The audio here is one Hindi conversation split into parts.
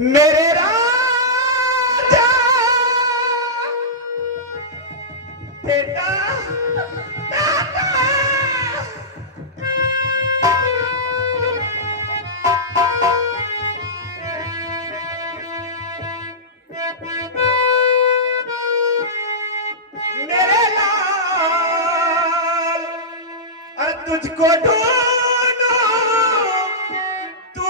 मेरे राजा बेटा बेटा मेरे लाल और तुझको ढूंढूं तू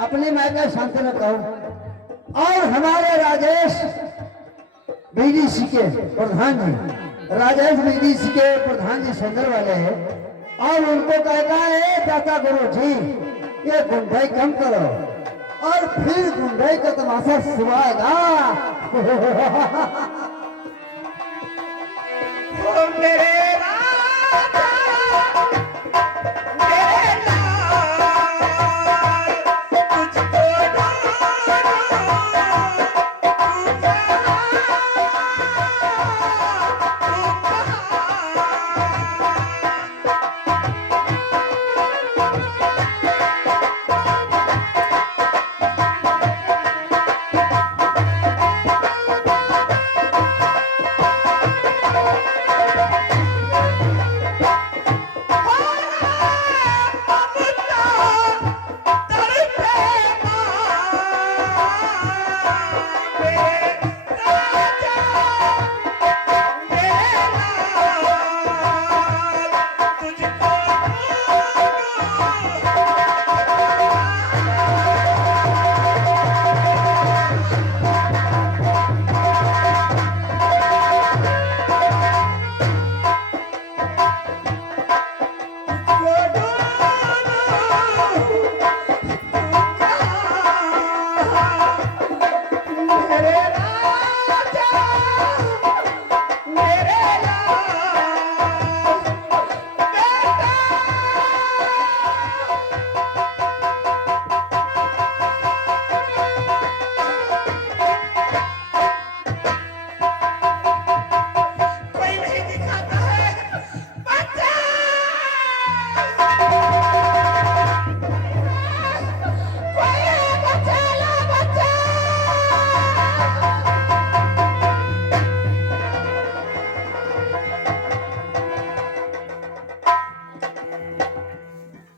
अपने मायका शांति में कहो और हमारे राजेश बीडीसी के प्रधान जी राजेश बीडीसी के प्रधान जी सेंटर वाले हैं और उनको कहना है दाता गुरु जी ये गुंडाई कम करो और फिर गुंडाई का तमाशा सुनाएगा। मेरे राजा मेरे लाल तुझको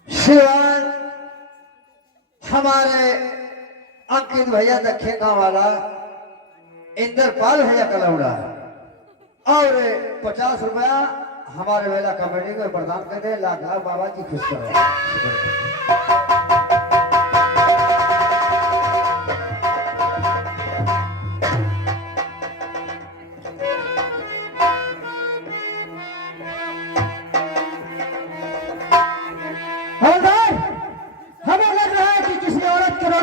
शिवान हमारे अंकित भैया दक्षिण गांव वाला इंद्रपाल भैया कलौड़ा और 50 रुपया हमारे वेला कमेटी को प्रदान कर दे। लाख लाख बाबा जी खुश करो।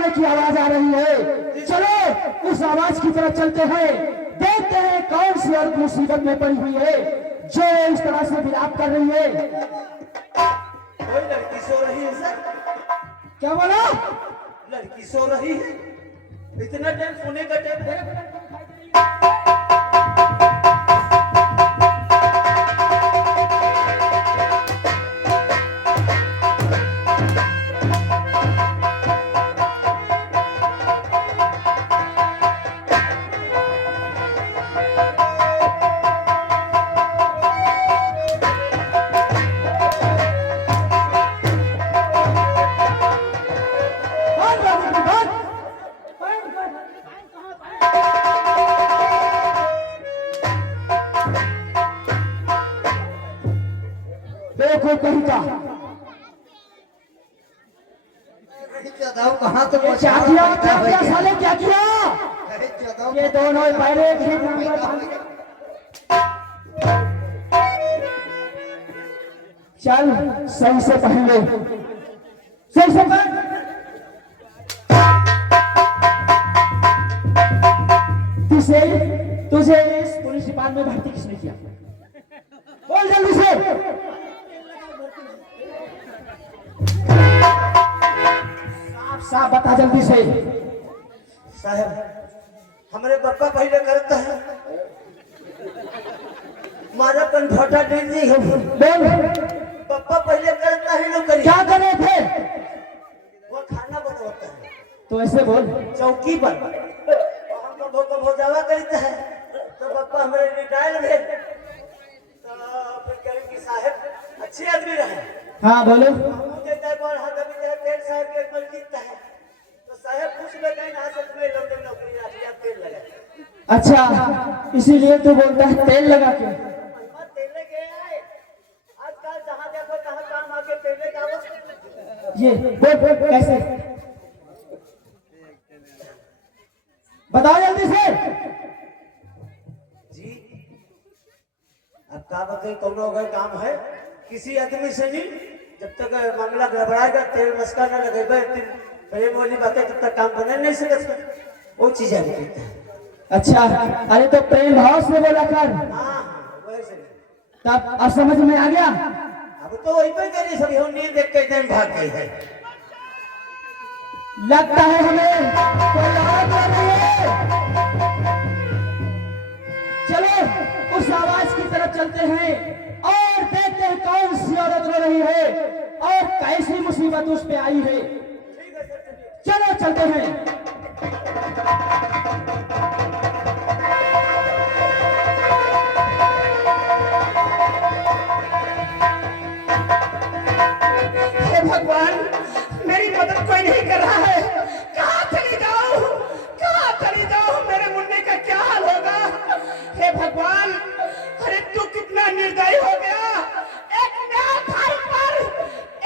की आवाज आ रही है, चलो उस आवाज की तरफ चलते हैं, देखते हैं कौन सी औरत मुसीबत में पड़ी हुई है जो इस तरह से विलाप कर रही है। कोई लड़की सो रही है सर। क्या बोला? लड़की सो रही है। इतना टाइम सोने का टाइम है। देखो कहीं का कहाँ तो क्या किया साले क्या किया? ये दोनों पहले चल सही से पहले सही से तुझे इस पुलिस डिपार्टमेंट में भर्ती किसने किया? बोल जल्दी से। साहब बता जल्दी से। साहब हमारे पापा पहले करता है मारा कंठोटा दे दी हम बोल पापा पहले करता है लोग करिए क्या कर रहे थे? वो खाना बनवाता है तो ऐसे बोल। चौकी पर हम कभो कभो जावा करता है तो पापा हमारे रिटायर भेज तो फिर कहें कि साहब अच्छे आदमी रहे हाँ बोलो। मुझे दरबार हाथ अभी तेरे तेल साहब के मन जीतता है तो साहब पूछ ले कहीं ना सकते लोग नौकरी राखिया तेल लगा अच्छा इसीलिए तू बोलता है तेल लगा के। तेल लगे आए आजकल जहाँ देखो तहाँ काम आके तेल का ये बोल कैसे बताओ जल्दी से। जी अब का बताए कौन अगर काम है किसी आदमी से नहीं जब तक मामला गड़बड़ाएगा तेल मस्का न लगेगा प्रेम वाली बातें तब तक काम बने नहीं सकता वो चीज है। अच्छा अरे तो प्रेम भाव से बोला कर। हाँ वैसे तब अब समझ में आ गया। अब तो वही पे करी सभी हम नींद देख के टाइम भाग गई है लगता है हमें कोई आवाज आ रही है। चलो उस आवाज की तरफ चलते हैं और देखते हैं कौन सी औरत रो रही है और कैसी मुसीबत उस पे आई है। चलो चलते हैं। हे भगवान मेरी मदद कोई नहीं कर रहा है। कहाँ चली जाऊं मेरे मुन्ने का क्या हाल होगा। हे भगवान अरे तू कितना निर्दयी हो गया। एक न्याय भारत पर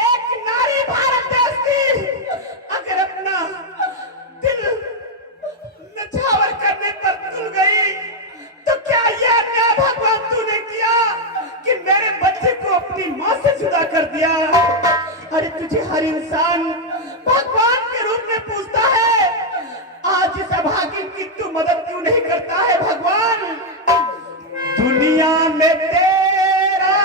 एक नारी भारत देश की अगर अपना दिल नछावर करने पर तुल गई तो क्या यह अन्याय भगवान तूने किया कि मेरे बच्चे को अपनी माँ से जुदा कर दिया। अरे तुझे हर इंसान भगवान के रूप में पूछता है आज इस अभागिन की तू मदद क्यों नहीं करता है भगवान। दुनिया में तेरा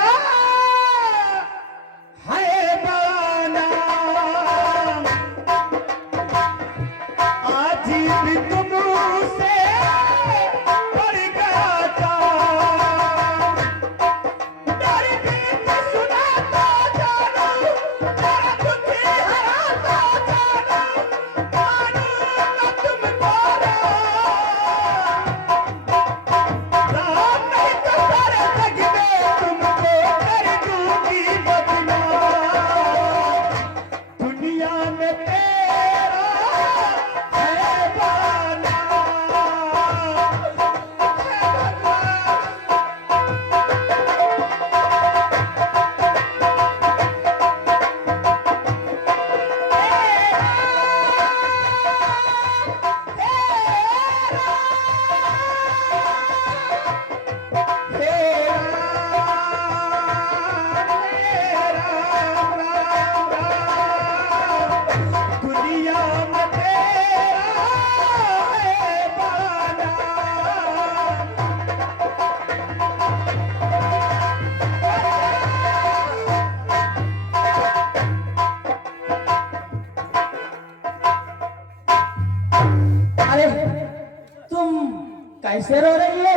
है बना आज भी तुमसे बढ़ गया था। डर भी मैं सुनाता जानू तेरा दुख ही हराता जानू मानू न तुमको राम नहीं तो सारे जग में तुमको कर दूंगी बदनाम। दुनिया में तेरा है बना है भगवान। दुनिया में तेरा है बना। अरे तुम कैसे रो रही हो?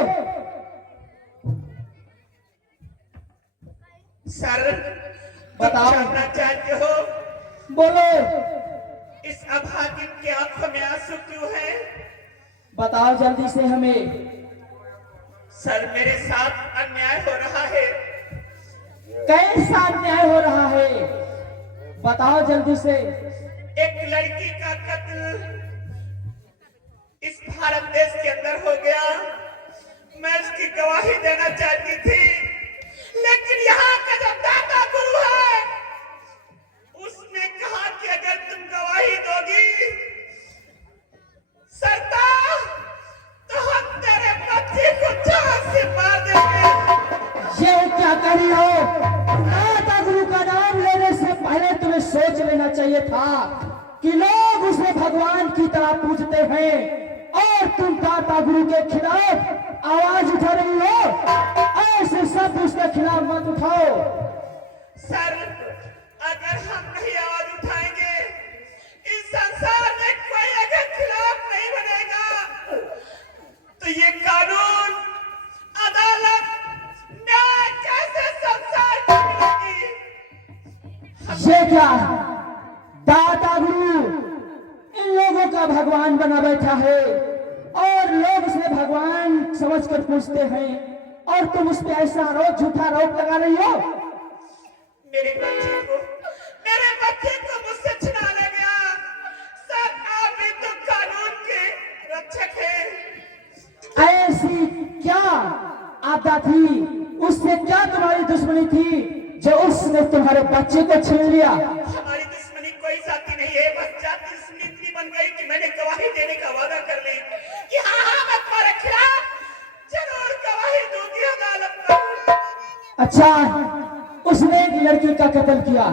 सर बताओ। जानना चाहते हो बोलो इस अभागिन के आंखों में आंसू क्यों है। बताओ जल्दी से हमें। सर मेरे साथ अन्याय हो रहा है। कैसा अन्याय हो रहा है बताओ जल्दी से। एक लड़की का कत्ल इस भारत देश के अंदर हो गया। मैं उसकी गवाही देना चाहती थी लेकिन यहाँ का जो दाता गुरु है उसने कहा कि अगर तुम गवाही दोगी सरता तो हम तेरे बच्चे को जान से मार देंगे। ये क्या कह रही हो? दाता गुरु का नाम लेने से पहले तुम्हें सोच लेना चाहिए था कि लोग उसे भगवान की तरह पूजते हैं और तुम दाता गुरु के खिलाफ आवाज उठा रही हो। ऐसे सब उसके खिलाफ मत उठाओ। सर अगर हम नहीं आवाज उठाएंगे इस संसार ये क्या दाता गुरु इन लोगों का भगवान बना बैठा है और लोग उसे भगवान समझकर पूछते हैं और तुम उस पे ऐसा आरोप झूठा आरोप लगा रही हो। मेरे बच्चे को मुझसे छिना ले गया। सर आप भी तो कानून के रक्षक हैं। ऐसी क्या आपदा थी, उससे क्या तुम्हारी दुश्मनी थी जो उसने तुम्हारे बच्चे को छीन लिया? हमारी दुश्मनी कोई जाति नहीं है, बस जाति दुश्मनी इतनी बन गई कि मैंने गवाही देने का वादा कर ली कि हाँ मैं तुम्हारे खिलाफ जरूर गवाही दूंगी अदालत में। अच्छा, उसने एक लड़की का कत्ल किया,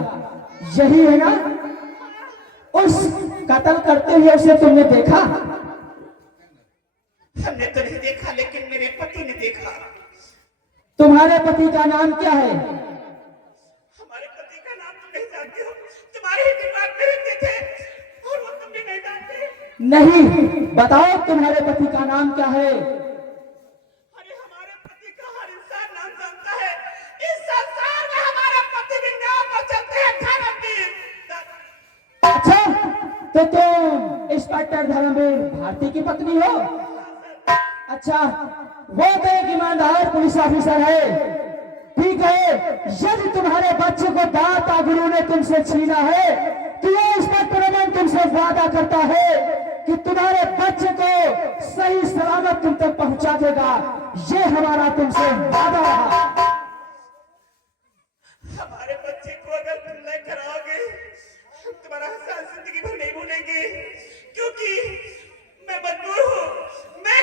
यही है ना? उस कत्ल करते हुए उसे तुमने देखा? हमने तो नहीं देखा, लेकिन मेरे पति ने देखा। तुम्हारे पति का नाम क्या है? हमारे पति का नाम तुम नहीं जानते हो, तुम्हारे ही दिमाग में रहते थे और वो तुम भी नहीं जानते। नहीं, बताओ तुम्हारे पति का नाम क्या है? अरे हमारे पति का हर इंसान नाम जानता है। इस संसार में हमारा पति भी नाम पर चलते हैं, धर्मवीर। अच्छा, तो तुम इंस्पेक्टर धर्मवीर भारती की पत्नी हो? अच्छा, वो तो एक ईमानदार पुलिस ऑफिसर है। ठीक है, यदि तुम्हारे बच्चे को दाता गुरु ने तुमसे छीना है तो ये इंस्पेक्टर रमन तुमसे वादा करता है कि तुम्हारे बच्चे को सही सलामत तुम तक पहुंचा देगा। ये हमारा तुमसे वादा रहा। हमारे बच्चे को अगर तुम लेकर आओगे, हम तुम्हारा एहसान जिंदगी भर नहीं भूलेंगे, क्योंकि मैं मजबूर हूँ। मैं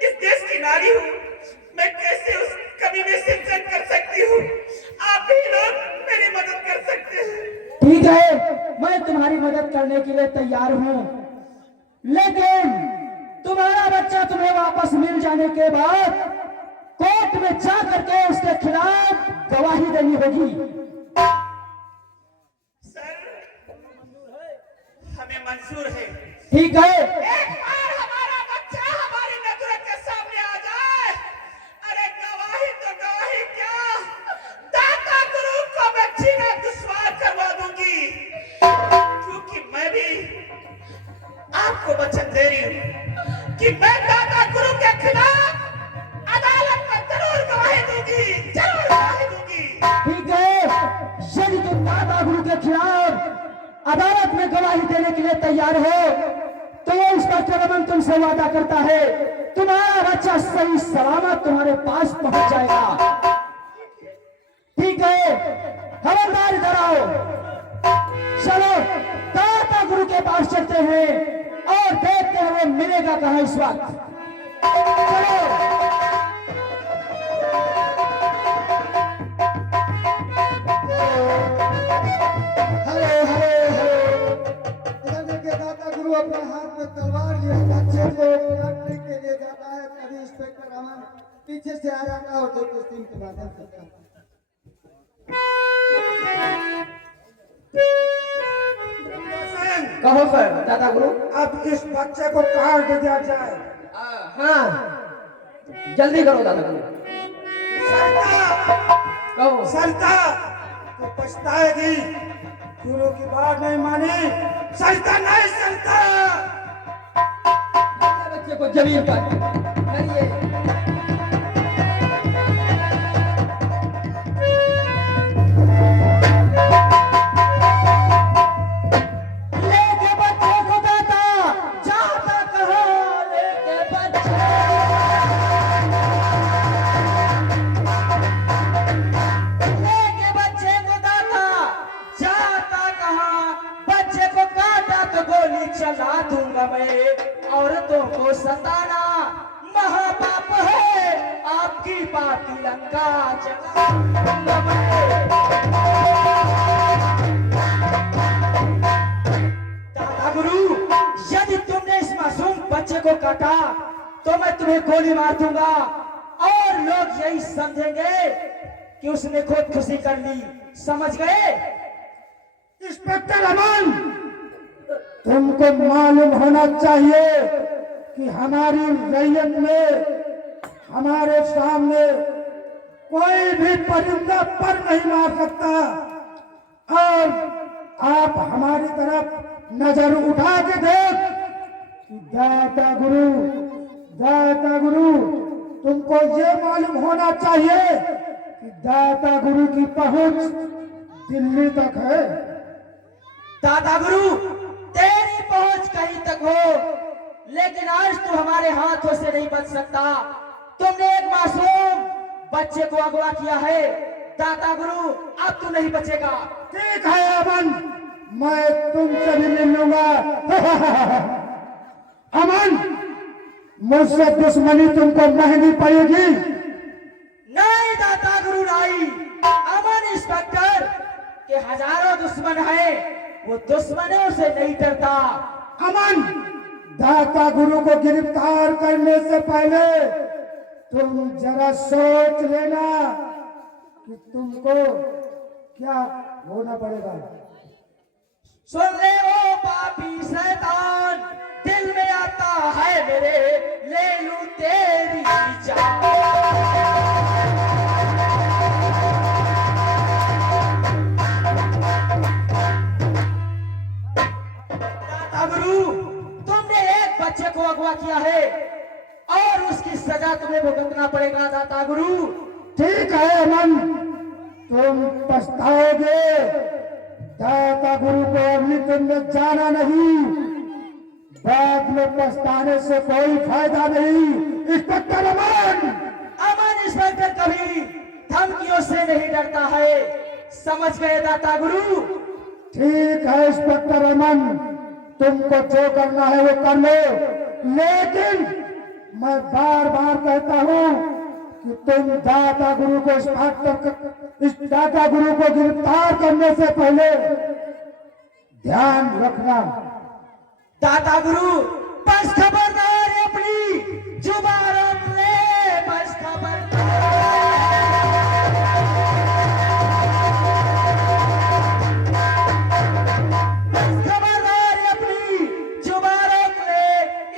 इस देश की नारी हूँ, मैं कैसे उस कमीने से जंग कर सकती हूँ? आप भी लोग मेरी मदद कर सकते हैं। ठीक है, मैं तुम्हारी मदद करने के लिए तैयार हूँ, लेकिन तुम्हारा बच्चा तुम्हें वापस मिल जाने के बाद कोर्ट में जा करके उसके खिलाफ गवाही देनी होगी। सर, हमें मंजूर है। ठीक है, एक बार हमारा बच्चा हमारी नजरों के सामने आ जाए, अरे गवाही तो गवाही क्या, दाता गुरु को मैं जीना दुश्वार करवा दूंगी, क्योंकि मैं भी आपको वचन दे रही हूँ कि मैं दाता गुरु के खिलाफ अदालत में जरूर गवाही दूंगी, जरूर गवाही दूंगी। ठीक है, यदि तुम दाता गुरु के खिलाफ अदालत में गवाही देने के लिए तैयार हो तो ये इंस्पेक्टर रमन तुमसे वादा करता है तुम्हारा बच्चा सही सलामत तुम्हारे पास पहुंच जाएगा। ठीक है, खबरदार इधर आओ। चलो दाता गुरु के पास चलते हैं और देखते हैं वो मिलेगा कहां इस वक्त। चलो। गुरु अपने हाथ में तलवार लिए बच्चे को काटने के लिए जाता है, तभी इंस्पेक्टर रमन पीछे से आ जाता है और जो कुश्ती के माध्यम से कहो सर दादा गुरु। अब इस बच्चे को काट दे दिया जाए। हाँ, जल्दी करो दादा गुरु। कहो। सरता तो पछताएगी, गुरु की बात नहीं मानी, सरता नहीं सरता। बच्चे को जमीन पर करिए। लेके बच्चे को दाता, जाता कहाँ लेके बच्चे? लेके बच्चे को दाता, जाता कहाँ? बच्चे को काटा तो गोली चला दूंगा मैं। औरतों को सताना महापाप है, आपकी पापी लंका जला दूंगा मैं। दादा गुरु, यदि तुमने इस मासूम बच्चे को काटा तो मैं तुम्हें गोली मार दूंगा और लोग यही समझेंगे कि उसने खुदकुशी कर ली। समझ गए? इंस्पेक्टर रमन, तुमको मालूम होना चाहिए कि हमारी रैयत में हमारे सामने कोई भी परिंदा पर नहीं मार सकता। और आप हमारी तरफ नजर उठा के देख। दाता गुरु तुमको ये मालूम होना चाहिए कि दाता गुरु की पहुंच दिल्ली तक है। दाता गुरु तेरी पहुंच कहीं तक हो, लेकिन आज तू हमारे हाथों से नहीं बच सकता। तुमने एक मासूम बच्चे को अगवा किया है दाता गुरु, अब तू नहीं बचेगा। ठीक है अमन, मैं तुमसे भी मिल लूंगा। अमन, मुझसे दुश्मनी तुमको महंगी पड़ेगी। नहीं दाता गुरु नहीं, अमन इंस्पेक्टर के हजारों दुश्मन हैं, वो दुश्मनों से नहीं डरता। अमन, दाता गुरु को गिरफ्तार करने से पहले तुम जरा सोच लेना कि तुमको क्या होना पड़ेगा। सुन ले ओ पापी शैतान, दिल में आता है मेरे, ले लूं तेरी जान। दाता गुरु तुमने एक बच्चे को अगवा किया है और उसकी सजा तुम्हें भुगतना पड़ेगा दाता गुरु। ठीक है अमन, तुम पछताओगे। दाता गुरु को अगली दिन में जाना नहीं, बाद में पछताने से कोई फायदा नहीं। इंस्पेक्टर अमन, अमन इंस्पेक्टर कभी धमकियों से नहीं डरता है, समझ गए दाता गुरु। ठीक है इंस्पेक्टर अमन, तुमको जो करना है वो कर लो, लेकिन मैं बार बार कहता हूँ कि तुम दाता गुरु को इस दाता गुरु को गिरफ्तार करने से पहले ध्यान रखना। दाता गुरु बस खबरदार अपनी जुबान रोक ले, बस खबरदार। बस खबरदार अपनी जुबान रोक ले,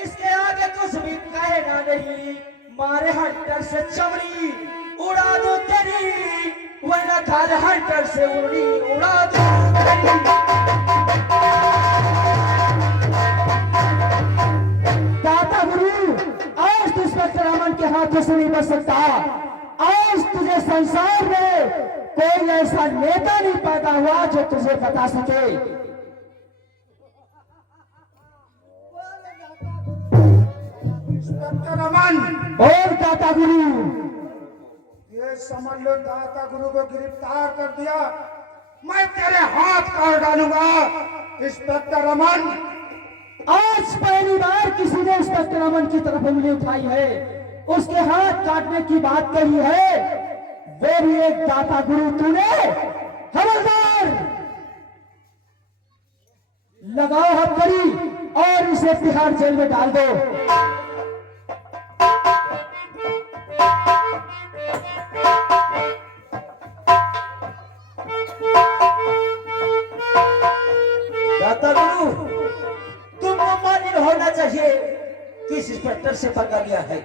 इसके आगे कुछ भी कहना नहीं। मारे हंटर से चमड़ी उड़ा दो तेरी, वरना खाल हंटर से उड़ी उड़ा दो तेरी। दाता गुरु, आज तू इंस्पेक्टर अमन के हाथों से नहीं बच सकता। आज तुझे संसार में कोई ऐसा नेता नहीं पैदा हुआ जो तुझे बता सके। इंस्पेक्टर अमन, बोल दाता गुरु। ये समझ लो, दाता गुरु को गिरफ्तार कर दिया, मैं तेरे हाथ काट डालूंगा। इंस्पेक्टर अमन, आज पहली बार किसी ने इंस्पेक्टर अमन की तरफ उंगली उठाई है, उसके हाथ काटने की बात कही है, वो भी एक दाता गुरु। तूने खबरदार, लगाओ हथकड़ी और इसे तिहाड़ जेल में डाल दो। दाता गुरु, तुमको मालूम होना चाहिए कि इस इंस्पेक्टर से पकड़ा गया है,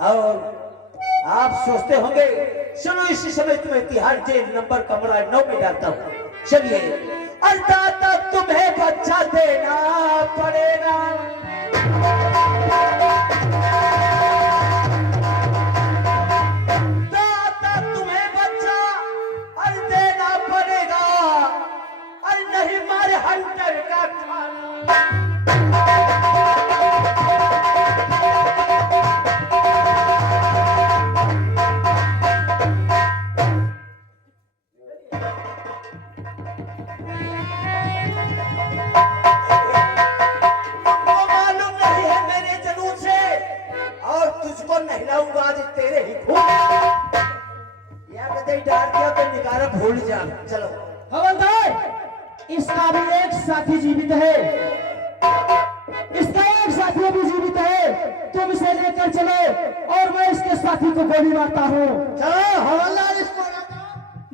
और आप सोचते होंगे चलो इसी समय तुम्हें तिहाड़ जेल नंबर कमरा 9 में डालता हूँ। चलिए, दाता तुम्हें बच्चा देना पड़ेगा। दाता तुम्हें बच्चा देना पड़ेगा, और नहीं मारे हंटर का खाना। तुझको नहलाऊंगा आज तेरे ही खून। या कदे डाल दिया तो निकारा भूल जा। चलो खबरदार, इसका भी एक साथी जीवित है, इसका एक साथी भी जीवित है। तुम इसे लेकर चलो और मैं इसके साथी को गोली मारता हूँ। चलो हवलदार, इसको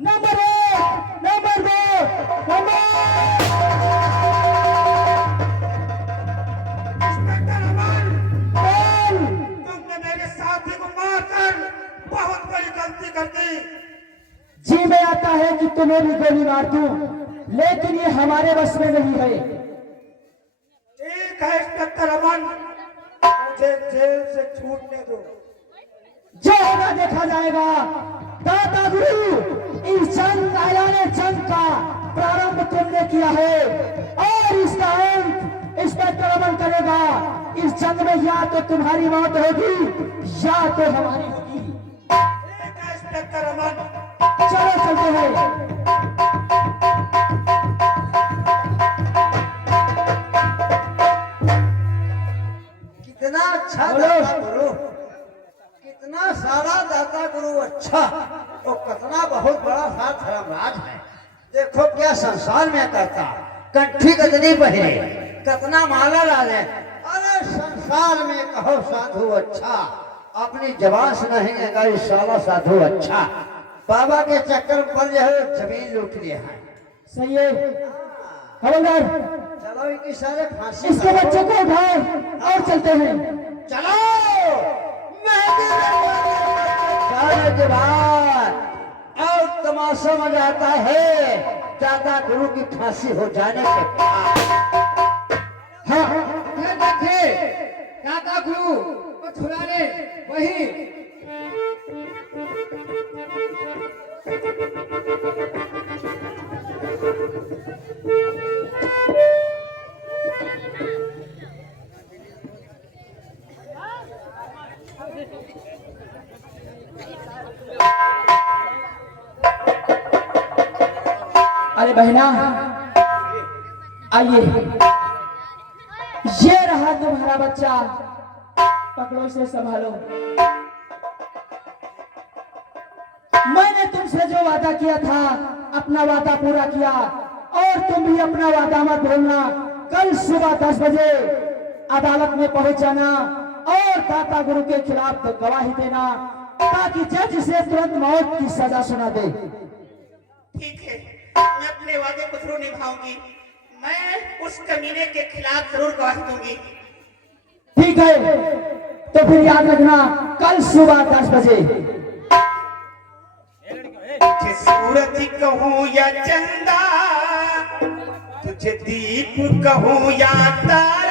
नंबर 1, नंबर 2, इंस्पेक्टर अमन, तुमने मेरे साथी को मारकर बहुत बड़ी गलती कर दी। जी जी में आता है कि तुम्हें भी गोली मार दूं, लेकिन ये हमारे बस में नहीं है। ठीक है इंस्पेक्टर अमन, मुझे जेल से छूटने दो। जो होगा देखा जाएगा। दाता गुरु, इस जंग आयाने जंग का प्रारंभ तुमने किया है और इसका अंत इंस्पेक्टर अमन करेगा। इस जंग में या तो तुम्हारी मौत होगी या तो हमारी होगी। ठीक है इंस्पेक्टर अमन। चलो चलते हैं। कितना अच्छा बोलो। दाता गुरु, कितना सारा दाता गुरु अच्छा, और कितना बहुत बड़ा सा धर्मराज है। देखो क्या संसार में करता, कंठी कतनी पहरे, कितना माला डाले। अरे संसार में कहो साधु अच्छा, अपनी जबान से नहीं कहेगा ये साला साधु अच्छा। बाबा के चक्कर पर जो है जमीन लूट लिया है। सही है हवलदार, चलो इनकी सारे फांसी इसके करो। बच्चे को उठाओ और चलते हैं। चलो सारे जवान, और तमाशा मजा आता है दादा गुरु की फांसी हो जाने के बाद। हाँ दादा गुरु को छुड़ाने वही अरे बहना आइए, ये रहा तुम्हारा बच्चा, पकड़ो इसे संभालो। मैंने तुमसे जो वादा किया था अपना वादा पूरा किया, और तुम भी अपना वादा मत भूलना। कल सुबह 10 बजे अदालत में पहुंच जाना और दाता गुरु के खिलाफ गवाही देना, ताकि जज इसे तुरंत मौत की सजा सुना दे। ठीक है, मैं अपने वादे को जरूर निभाऊंगी। मैं उस कमीने के खिलाफ जरूर गवाही दूंगी। ठीक है, तो फिर याद रखना कल सुबह 10 बजे। तुझे सूरज कहूँ या चंदा, तुझे दीप कहूँ या तारा,